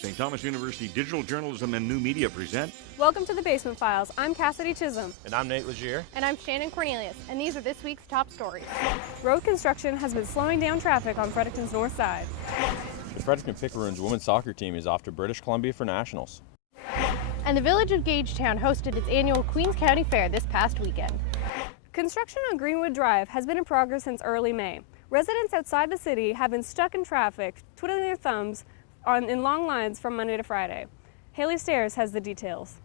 St. Thomas University Digital Journalism and New Media present. Welcome to the Basement Files. I'm Cassidy Chisholm. And I'm Nate Legier. And I'm Shannon Cornelius. And these are this week's top stories. Road construction has been slowing down traffic on Fredericton's north side. The Fredericton PICARU's women's soccer team is off to British Columbia for nationals. And the village of Gagetown hosted its annual Queens County Fair this past weekend. Construction on Greenwood Drive has been in progress since early May. Residents outside the city have been stuck in traffic, twiddling their thumbs in long lines from Monday to Friday. Haley Stairs has the details.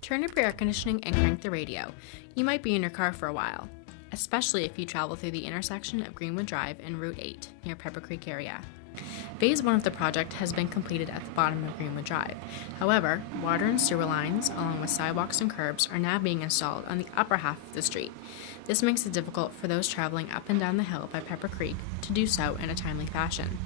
Turn up your air conditioning and crank the radio. You might be in your car for a while, especially if you travel through the intersection of Greenwood Drive and Route 8 near Pepper Creek area. Phase 1 of the project has been completed at the bottom of Greenwood Drive. However, water and sewer lines, along with sidewalks and curbs, are now being installed on the upper half of the street. This makes it difficult for those traveling up and down the hill by Pepper Creek to do so in a timely fashion.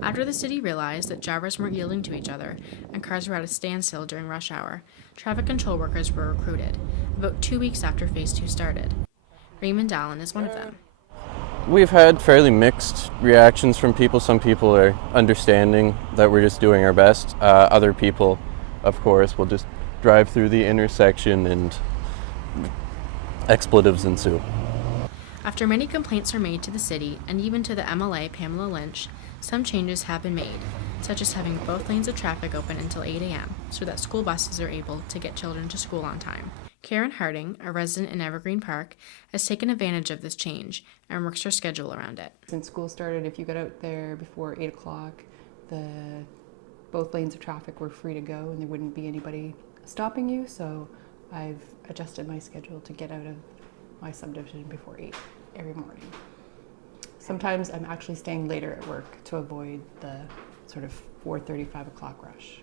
After the city realized that drivers weren't yielding to each other and cars were at a standstill during rush hour, traffic control workers were recruited, about 2 weeks after Phase 2 started. Raymond Dallin is one of them. We've had fairly mixed reactions from people. Some people are understanding that we're just doing our best. Other people, of course, will just drive through the intersection and expletives ensue. After many complaints were made to the city and even to the MLA, Pamela Lynch, some changes have been made, such as having both lanes of traffic open until 8 a.m. so that school buses are able to get children to school on time. Karen Harding, a resident in Evergreen Park, has taken advantage of this change and works her schedule around it. Since school started, if you got out there before 8 o'clock, both lanes of traffic were free to go and there wouldn't be anybody stopping you, so I've adjusted my schedule to get out of my subdivision before 8 every morning. Sometimes I'm actually staying later at work to avoid the sort of 4:30, 5 o'clock rush.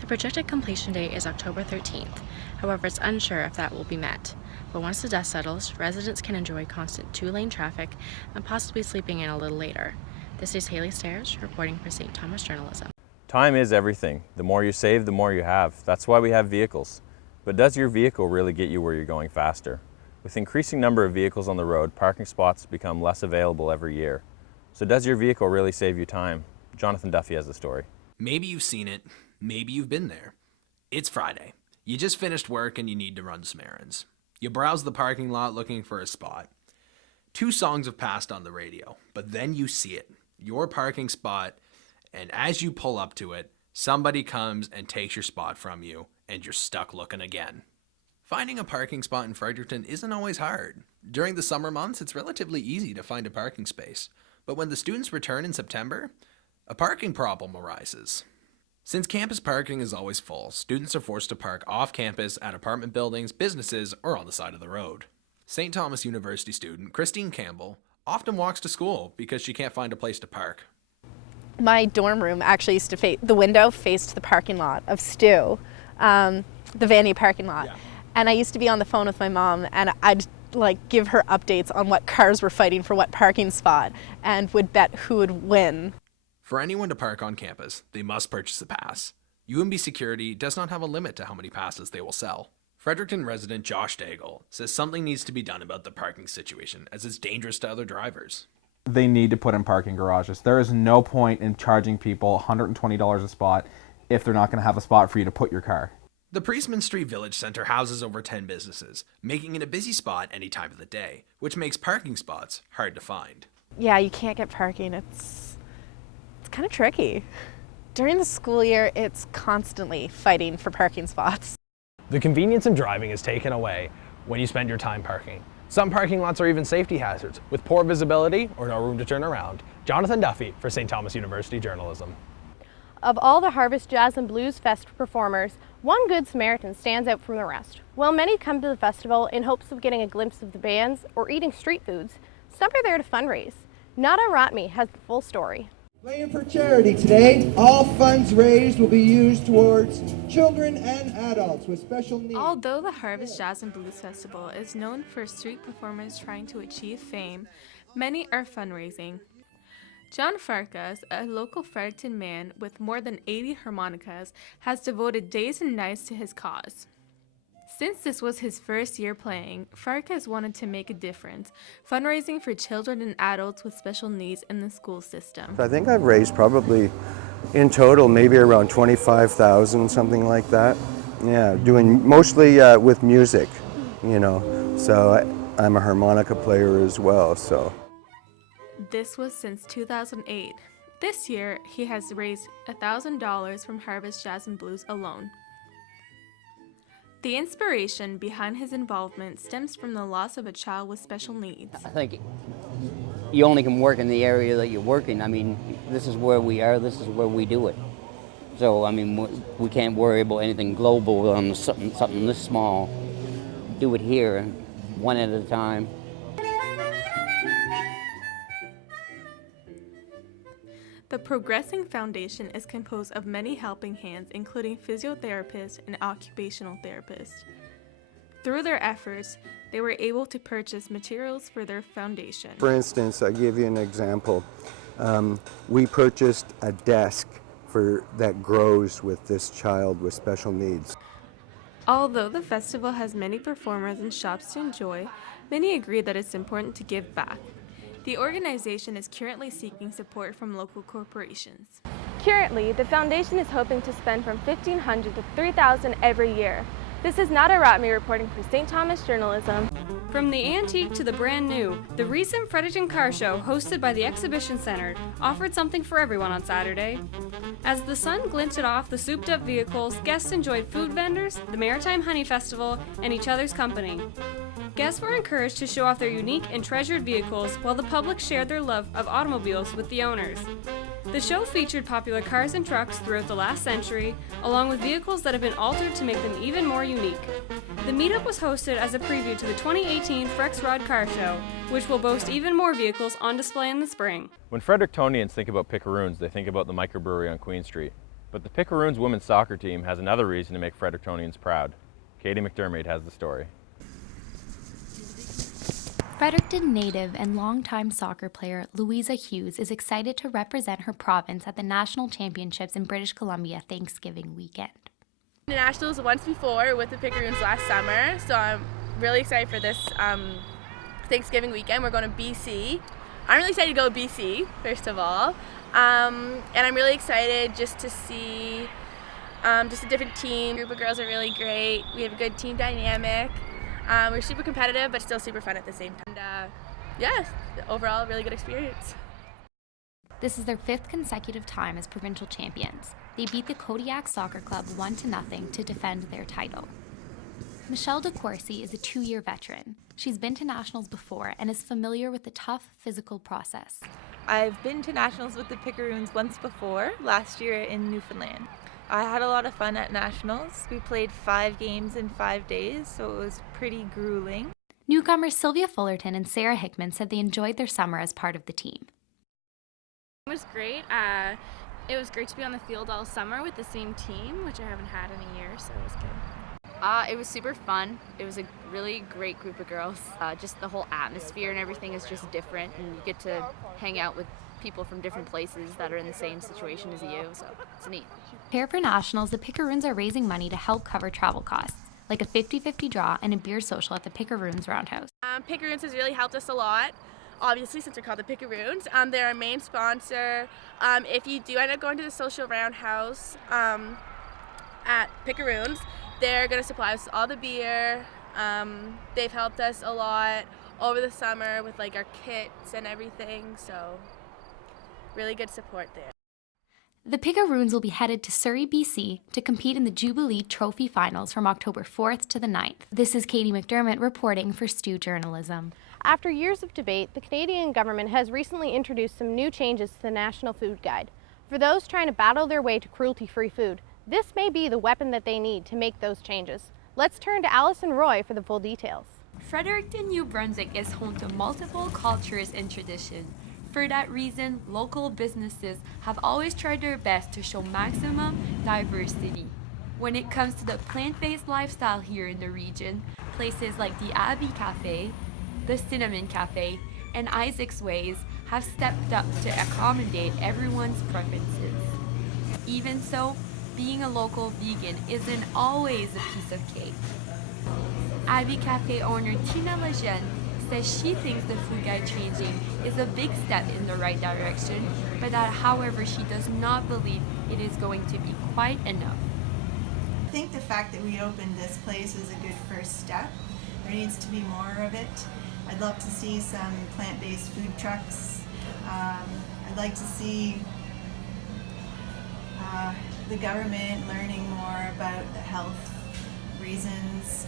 The projected completion date is October 13th. However, it's unsure if that will be met. But once the dust settles, residents can enjoy constant 2-lane traffic and possibly sleeping in a little later. This is Haley Stairs reporting for St. Thomas Journalism. Time is everything. The more you save, the more you have. That's why we have vehicles. But does your vehicle really get you where you're going faster? With increasing number of vehicles on the road, parking spots become less available every year. So does your vehicle really save you time? Jonathan Duffy has the story. Maybe you've seen it. Maybe you've been there. It's Friday. You just finished work and you need to run some errands. You browse the parking lot looking for a spot. 2 songs have passed on the radio, but then you see it, your parking spot, and as you pull up to it, somebody comes and takes your spot from you, and you're stuck looking again. Finding a parking spot in Fredericton isn't always hard. During the summer months, it's relatively easy to find a parking space. But when the students return in September, a parking problem arises. Since campus parking is always full, students are forced to park off campus at apartment buildings, businesses, or on the side of the road. St. Thomas University student Christine Campbell often walks to school because she can't find a place to park. My dorm room actually used to the window faced the parking lot of Stew, the Vanny parking lot. Yeah. And I used to be on the phone with my mom and I'd give her updates on what cars were fighting for what parking spot and would bet who would win. For anyone to park on campus, they must purchase a pass. UNB Security does not have a limit to how many passes they will sell. Fredericton resident Josh Daigle says something needs to be done about the parking situation as it's dangerous to other drivers. They need to put in parking garages. There is no point in charging people $120 a spot if they're not going to have a spot for you to put your car. The Priestman Street Village Center houses over 10 businesses, making it a busy spot any time of the day, which makes parking spots hard to find. Yeah, you can't get parking. It's kind of tricky. During the school year, it's constantly fighting for parking spots. The convenience of driving is taken away when you spend your time parking. Some parking lots are even safety hazards, with poor visibility or no room to turn around. Jonathan Duffy for St. Thomas University Journalism. Of all the Harvest Jazz and Blues Fest performers, one Good Samaritan stands out from the rest. While many come to the festival in hopes of getting a glimpse of the bands or eating street foods, some are there to fundraise. Nada Ratmi has the full story. Playing for charity today, all funds raised will be used towards children and adults with special needs. Although the Harvest Jazz and Blues Festival is known for street performers trying to achieve fame, many are fundraising. John Farkas, a local Fredericton man with more than 80 harmonicas, has devoted days and nights to his cause. Since this was his first year playing, Farkas wanted to make a difference, fundraising for children and adults with special needs in the school system. I think I've raised probably in total maybe around 25,000, something like that. Yeah, doing mostly with music, you know, so I'm a harmonica player as well, so. This was since 2008. This year, he has raised $1,000 from Harvest Jazz and Blues alone. The inspiration behind his involvement stems from the loss of a child with special needs. I think you only can work in the area that you're working. I mean, this is where we are, this is where we do it. So, I mean, we can't worry about anything global on something this small. Do it here, one at a time. The Progressing Foundation is composed of many helping hands, including physiotherapists and occupational therapists. Through their efforts, they were able to purchase materials for their foundation. For instance, I'll give you an example. We purchased a desk that grows with this child with special needs. Although the festival has many performers and shops to enjoy, many agree that it's important to give back. The organization is currently seeking support from local corporations. Currently, the foundation is hoping to spend from $1,500 to $3,000 every year. This is Nada Ratme reporting for St. Thomas Journalism. From the antique to the brand new, the recent Fredericton Car Show, hosted by the Exhibition Center, offered something for everyone on Saturday. As the sun glinted off the souped-up vehicles, guests enjoyed food vendors, the Maritime Honey Festival, and each other's company. Guests were encouraged to show off their unique and treasured vehicles while the public shared their love of automobiles with the owners. The show featured popular cars and trucks throughout the last century, along with vehicles that have been altered to make them even more unique. The meetup was hosted as a preview to the 2018 Frex Rod Car Show, which will boast even more vehicles on display in the spring. When Frederictonians think about PICARUs, they think about the microbrewery on Queen Street. But the PICARUs women's soccer team has another reason to make Frederictonians proud. Katie McDermott has the story. Fredericton native and longtime soccer player Louisa Hughes is excited to represent her province at the National Championships in British Columbia Thanksgiving weekend. The Nationals once before with the PICARUs last summer, so I'm really excited for this Thanksgiving weekend. We're going to BC. I'm really excited to go to BC, first of all, and I'm really excited just to see just a different team. The group of girls are really great. We have a good team dynamic. We're super competitive, but still super fun at the same time. And yeah, overall, really good experience. This is their 5th consecutive time as provincial champions. They beat the Kodiak Soccer Club 1-0 to defend their title. Michelle DeCourcy is a 2-year veteran. She's been to nationals before and is familiar with the tough physical process. I've been to nationals with the PICARUs once before, last year in Newfoundland. I had a lot of fun at nationals. We played 5 games in 5 days, so it was pretty grueling. Newcomers Sylvia Fullerton and Sarah Hickman said they enjoyed their summer as part of the team. It was great. It was great to be on the field all summer with the same team, which I haven't had in a year, so it was good. It was super fun. It was a really great group of girls. Just the whole atmosphere and everything is just different, and you get to hang out with people from different places that are in the same situation as you, so it's neat. Prepare for nationals, the PICARUs are raising money to help cover travel costs, like a 50-50 draw and a beer social at the PICARUs Roundhouse. PICARUs has really helped us a lot, obviously, since we're called the PICARUs. They're our main sponsor. If you do end up going to the social Roundhouse at PICARUs, they're going to supply us all the beer. They've helped us a lot over the summer with like our kits and everything, so really good support there. The PICARUs will be headed to Surrey, BC to compete in the Jubilee Trophy Finals from October 4th to the 9th. This is Katie McDermott reporting for Stu Journalism. After years of debate, the Canadian government has recently introduced some new changes to the National Food Guide. For those trying to battle their way to cruelty-free food, this may be the weapon that they need to make those changes. Let's turn to Allison Roy for the full details. Fredericton, New Brunswick is home to multiple cultures and traditions. For that reason, local businesses have always tried their best to show maximum diversity. When it comes to the plant-based lifestyle here in the region, places like the Abbey Cafe, the Cinnamon Cafe, and Isaac's Ways have stepped up to accommodate everyone's preferences. Even so, being a local vegan isn't always a piece of cake. Abbey Cafe owner Tina Lejeune says she thinks the food guide changing is a big step in the right direction, but that however she does not believe it is going to be quite enough. I think the fact that we opened this place is a good first step. There needs to be more of it. I'd love to see some plant-based food trucks. I'd like to see the government learning more about the health reasons.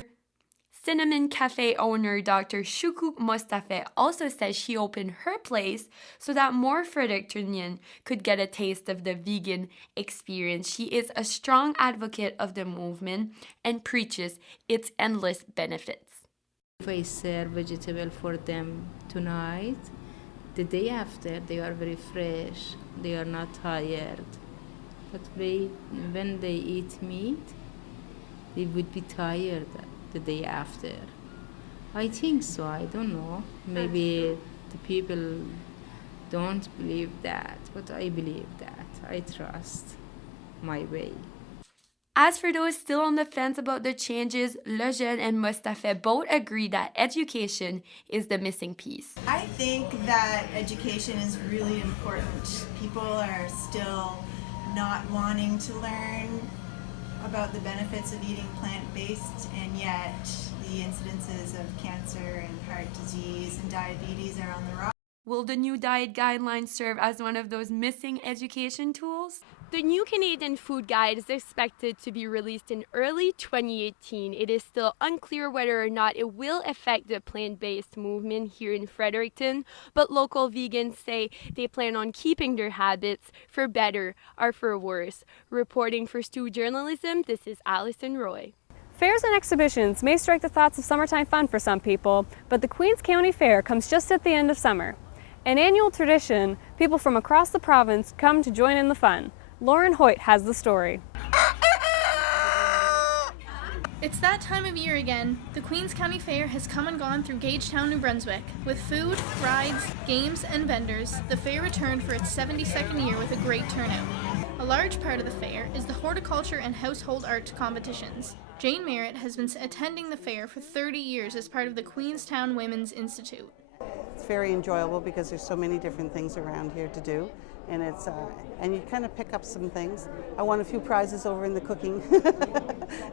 Cinnamon Cafe owner Dr. Shuku Mostafe also says she opened her place so that more Frederictonians could get a taste of the vegan experience. She is a strong advocate of the movement and preaches its endless benefits. If I serve vegetable for them tonight, the day after they are very fresh, they are not tired. But when they eat meat, they would be tired the day after. I think so, I don't know. Maybe the people don't believe that, but I believe that. I trust my way. As for those still on the fence about the changes, Lejeune and Mostafe both agree that education is the missing piece. I think that education is really important. People are still not wanting to learn about the benefits of eating plant-based, and yet the incidences of cancer and heart disease and diabetes are on the rise. Will the new diet guidelines serve as one of those missing education tools? The new Canadian Food Guide is expected to be released in early 2018. It is still unclear whether or not it will affect the plant-based movement here in Fredericton, but local vegans say they plan on keeping their habits for better or for worse. Reporting for Stu Journalism, this is Allison Roy. Fairs and exhibitions may strike the thoughts of summertime fun for some people, but the Queens County Fair comes just at the end of summer. An annual tradition, people from across the province come to join in the fun. Lauren Hoyt has the story. It's that time of year again. The Queens County Fair has come and gone through Gagetown, New Brunswick. With food, rides, games, and vendors, the fair returned for its 72nd year with a great turnout. A large part of the fair is the horticulture and household art competitions. Jane Merritt has been attending the fair for 30 years as part of the Queenstown Women's Institute. It's very enjoyable because there's so many different things around here to do. And it's and you kind of pick up some things. I won a few prizes over in the cooking,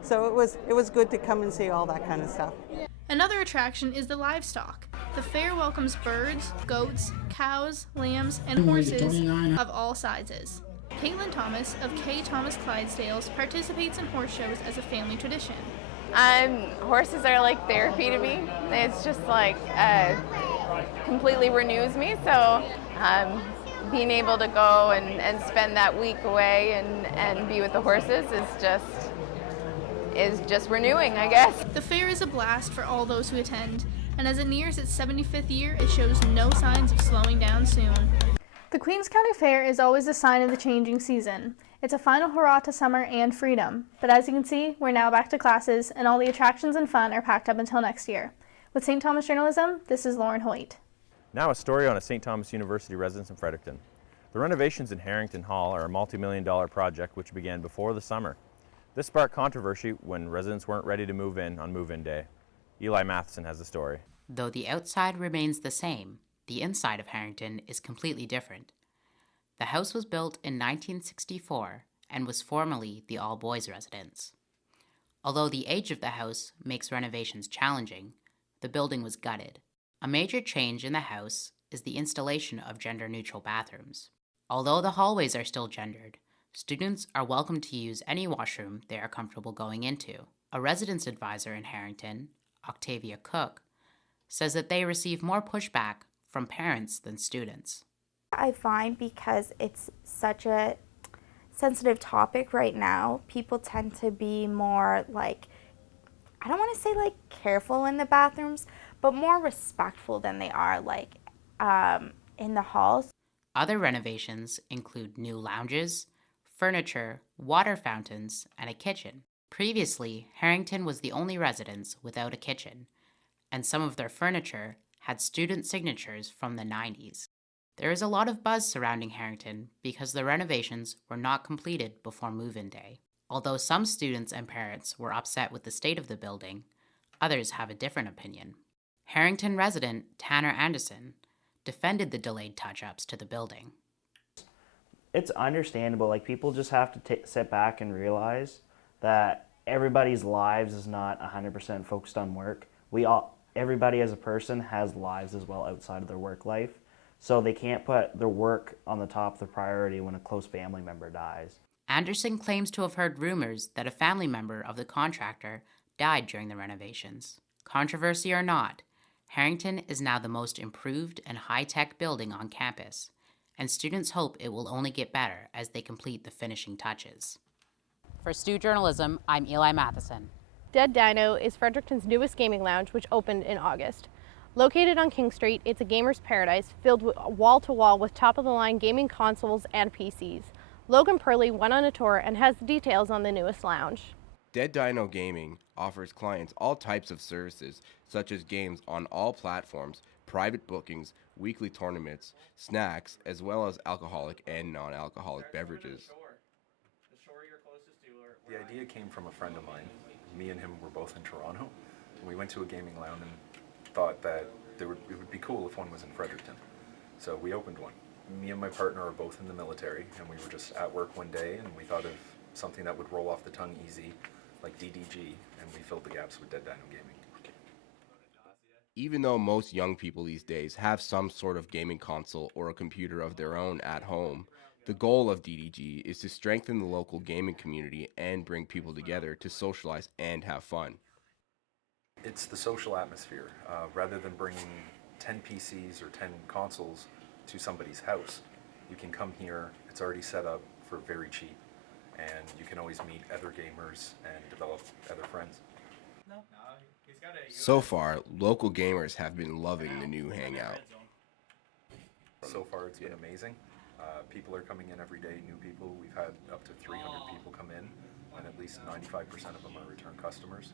so it was good to come and see all that kind of stuff. Another attraction is the livestock. The fair welcomes birds, goats, cows, lambs, and horses of all sizes. Caitlin Thomas of K. Thomas Clydesdales participates in horse shows as a family tradition. Horses are like therapy to me. It's just like completely renews me. So being able to go and spend that week away and be with the horses is just renewing, I guess. The fair is a blast for all those who attend, and as it nears its 75th year, it shows no signs of slowing down soon. The Queens County Fair is always a sign of the changing season. It's a final hurrah to summer and freedom, but as you can see, we're now back to classes, and all the attractions and fun are packed up until next year. With St. Thomas Journalism, this is Lauren Hoyt. Now a story on a St. Thomas University residence in Fredericton. The renovations in Harrington Hall are a multi-million-dollar project which began before the summer. This sparked controversy when residents weren't ready to move in on move-in day. Eli Matheson has the story. Though the outside remains the same, the inside of Harrington is completely different. The house was built in 1964 and was formerly the all-boys residence. Although the age of the house makes renovations challenging, the building was gutted. A major change in the house is the installation of gender-neutral bathrooms. Although the hallways are still gendered, students are welcome to use any washroom they are comfortable going into. A residence advisor in Harrington, Octavia Cook, says that they receive more pushback from parents than students. I find because it's such a sensitive topic right now, people tend to be more like, I don't want to say like careful in the bathrooms, but more respectful than they are like in the halls. Other renovations include new lounges, furniture, water fountains, and a kitchen. Previously, Harrington was the only residence without a kitchen, and some of their furniture had student signatures from the 90s. There is a lot of buzz surrounding Harrington because the renovations were not completed before move-in day. Although some students and parents were upset with the state of the building, Others have a different opinion. Harrington resident Tanner Anderson defended the delayed touch-ups to the building. It's understandable. Like, people just have to sit back and realize that everybody's lives is not 100% focused on work. Everybody as a person has lives as well outside of their work life. So they can't put their work on the top of the priority when a close family member dies. Anderson claims to have heard rumors that a family member of the contractor died during the renovations. Controversy or not, Harrington is now the most improved and high-tech building on campus, and students hope it will only get better as they complete the finishing touches. For Stu Journalism, I'm Eli Matheson. Dead Dino is Fredericton's newest gaming lounge, which opened in August. Located on King Street, it's a gamer's paradise filled wall-to-wall with top-of-the-line gaming consoles and PCs. Logan Purley went on a tour and has the details on the newest lounge. Dead Dino Gaming offers clients all types of services, such as games on all platforms, private bookings, weekly tournaments, snacks, as well as alcoholic and non-alcoholic beverages. The idea came from a friend of mine. Me and him were both in Toronto, and we went to a gaming lounge and thought that it would be cool if one was in Fredericton. So we opened one. Me and my partner are both in the military, and we were just at work one day, and we thought of something that would roll off the tongue easy, like DDG, and we filled the gaps with Dead Dino Gaming. Even though most young people these days have some sort of gaming console or a computer of their own at home, the goal of DDG is to strengthen the local gaming community and bring people together to socialize and have fun. It's the social atmosphere. Rather than bringing 10 PCs or 10 consoles to somebody's house, you can come here, it's already set up for very cheap, and you can always meet other gamers and develop other friends. So far, local gamers have been loving the new hangout. So far it's been amazing. People are coming in every day, new people. We've had up to 300 people come in, and at least 95% of them are return customers.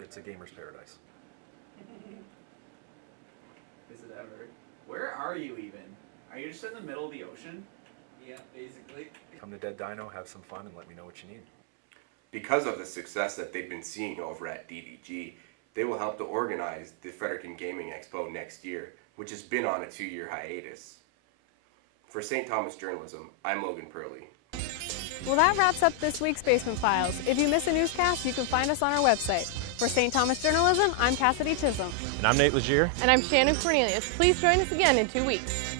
It's a gamer's paradise. Is it ever? Where are you even? Are you just in the middle of the ocean? Yeah, basically. Come to Dead Dino, have some fun, and let me know what you need. Because of the success that they've been seeing over at DDG, they will help to organize the Fredericton Gaming Expo next year, which has been on a 2-year hiatus. For St. Thomas Journalism, I'm Logan Purley. Well, that wraps up this week's Basement Files. If you miss a newscast, you can find us on our website. For St. Thomas Journalism, I'm Cassidy Chisholm. And I'm Nate Legier. And I'm Shannon Cornelius. Please join us again in 2 weeks.